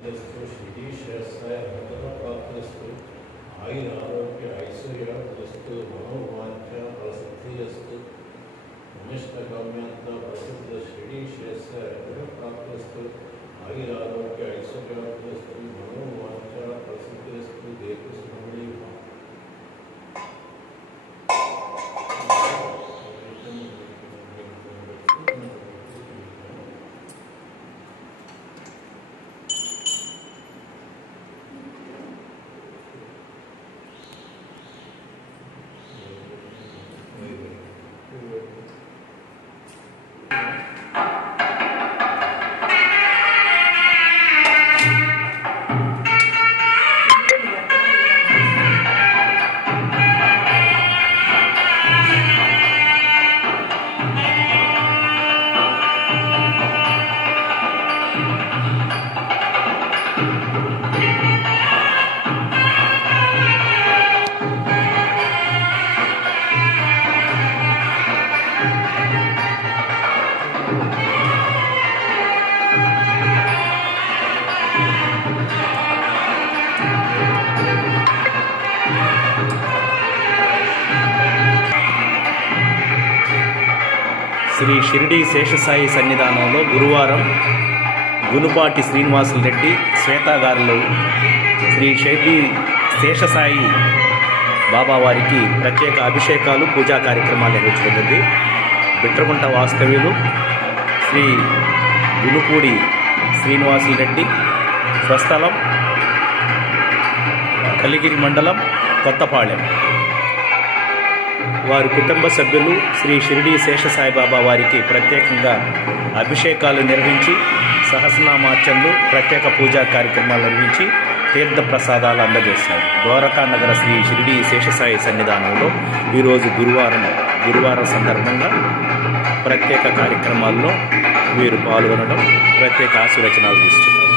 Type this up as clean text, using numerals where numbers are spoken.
श्रीशेषाय प्राप्तस्तु आयुर आरोग्य ऐश्वर्यस्तु मनोवांఛा फलसिद्धिस्तु नमिष्टकाम्यंत प्रसिद्ध श्रीशेषाय प्राप्तस्तु आयुर आरोग्य ऐश्वर्यस्तु मनोवांఛा फलसिद्धिस्तु देवस्मरणीय శ్రీ షిరిడి శేషసాయి సన్నిధానంలో గురువారం గునుపాటి శ్రీనివాసులు రెడ్డి శ్వేతాగారులు శ్రీ షిరిడి శేషసాయి బాబా వారికి ప్రత్యేక అభిషేకాలు పూజా కార్యక్రమాలు నిర్వహించబడింది. బిట్రగుంట వాస్తవ్యులు శ్రీ గునుపూడి శ్రీనివాసులు రెడ్డి, స్వస్థలం కలిగిరి మండలం కొత్తపాళెం. వారి కుటుంబ సభ్యులు శ్రీ షిరిడి శేషసాయిబాబా వారికి ప్రత్యేకంగా అభిషేకాలు నిర్వహించి సహస్రనామార్చనలు ప్రత్యేక పూజా కార్యక్రమాలు నిర్వహించి తీర్థ ప్రసాదాలు అందజేశారు. ద్వారకా నగర శ్రీ షిరిడి శేషసాయి సన్నిధానంలో ఈరోజు గురువారం సందర్భంగా ప్రత్యేక కార్యక్రమాల్లో వీరు పాల్గొనడం, ప్రత్యేక ఆశీర్వచనాలు తీసుకున్నారు.